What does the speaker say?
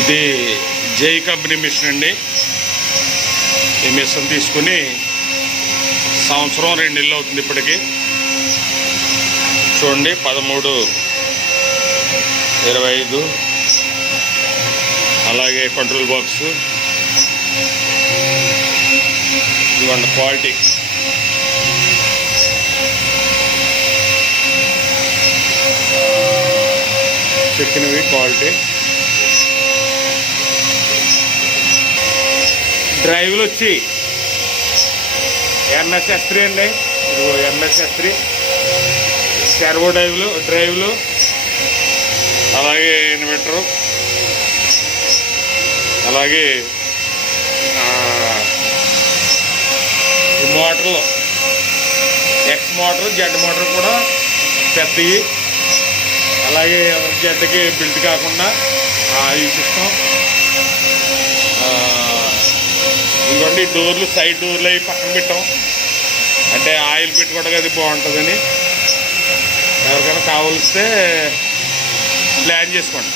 ఇది జై company machine అండి. ఈ మిషన్ తీసుకుని సంవత్సరం 2 నెలలు అవుతుంది ఇప్పటికి. చూడండి 13/25 అలాగే కంట్రోల్ బాక్స్ ఇవన్నీ క్వాలిటీ. చెప్పినవి క్వాలిటీ. డ్రైవ్లు వచ్చి MS-S3 అండి. ఇదిగో MS-S3 సర్వో డ్రైవ్లు అలాగే ఇన్వర్టరు అలాగే ఈ మోటార్లు X మోటార్ Z మోటార్ కూడా పెద్దవి. అలాగే ఎవరి జెడ్కి బిల్ట్ కాకుండా ఈ సిస్టమ్. ఇంకోండి డోర్లు సైడ్ డోర్లు అవి పక్కన పెట్టాం, అంటే ఆయిల్ పెట్టుకోవడానికి అది బాగుంటుందని. ఎవరికైనా కావలిస్తే ప్లాన్ చేసుకోండి.